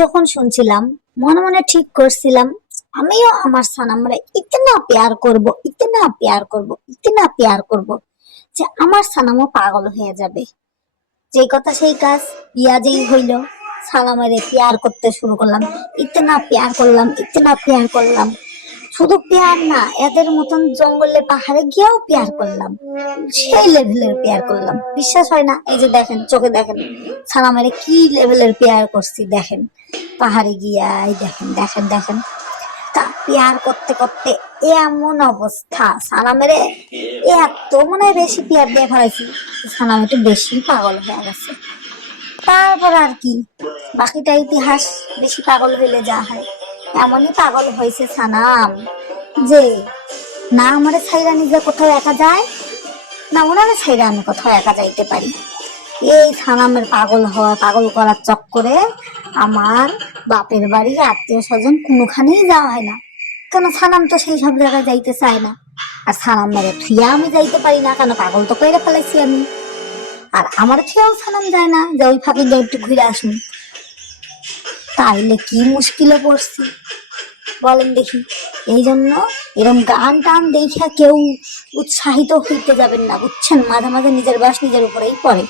যখন শুনছিলাম মনে মনে ঠিক করছিলাম আমিও আমার সানামরে ইতনা প্যার করব, ইতনা প্যার করব, ইতনা প্যার করব যে আমার সানামও পাগল হয়ে যাবে। যেই কথা সেই কাজ, বিয়া যেই হইল সানামেরে প্যার করতে শুরু করলাম, ইতনা প্যার করলাম, ইতনা প্যার করলাম। শুধু পেয়ার না, এদের মতন জঙ্গলে পাহাড়ে গিয়েও পেয়ার করলাম, সেই লেভেলের পেয়ার করলাম। বিশ্বাস হয় না? এই যে দেখেন, চোখে দেখেন সালামের কি লেভেলের পেয়ার করছি, দেখেন পাহাড়ে গিয়া, এই দেখেন দেখেন দেখেন। তা পেয়ার করতে করতে এমন অবস্থা সালামের, এত মনে হয় বেশি পেয়ার দিয়ে ফেলাইছি, সালাম একটু বেশি পাগল হয়ে গেছে। তারপর আর কি, বাকিটা ইতিহাস। বেশি পাগল হইলে যা হয়। এমনই পাগল হয়েছে সানাম যে না আমারে ছাইরা নিজে কোথাও একা যায়, না ওনারে ছাইরা আমি কোথাও একা যাইতে পারি। এই সানামের পাগল হওয়া, পাগল করার চক্করে আমার বাপের বাড়ি, আত্মীয় স্বজন কোনোখানেই যাওয়া হয় না। কেন, সানাম তো সেই সব জায়গায় যাইতে চায় না। আর সানাম মেরে থুইয়া আমি যাইতে পারি না, কেন পাগল তো কইরা ফেলাইছি আমি। আর আমার থুয়াও সানাম যায় না যে ওই ফাঁকে গিয়ে একটু ঘুরে আসুন। তাইলে কি মুশকিলে পড়ছি বলেন দেখি। এই জন্য এরকম গান টান দেখা কেউ উৎসাহিত হইতে যাবেন না, বুঝছেন? মাঝে মাঝে নিজের বাস নিজের উপরেই পড়ে।